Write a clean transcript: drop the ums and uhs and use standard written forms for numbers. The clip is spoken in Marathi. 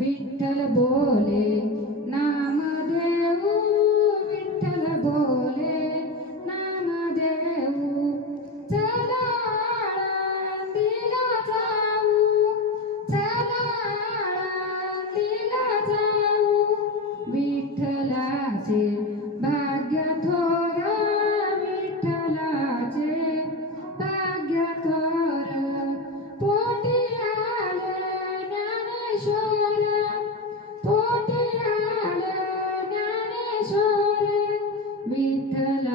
विठ्ठल बोले नामदेव, विठ्ठल बोले नामदेव, चला आळंदीला जाऊ, चला आळंदीला जाऊ, विठ्ठलाचे भाग्य थोर, विठ्ठलाचे भाग्य थोर, पोटी आले ज्ञानेश्वर, पोटी आले ज्ञानेश्वर, विठ्ठल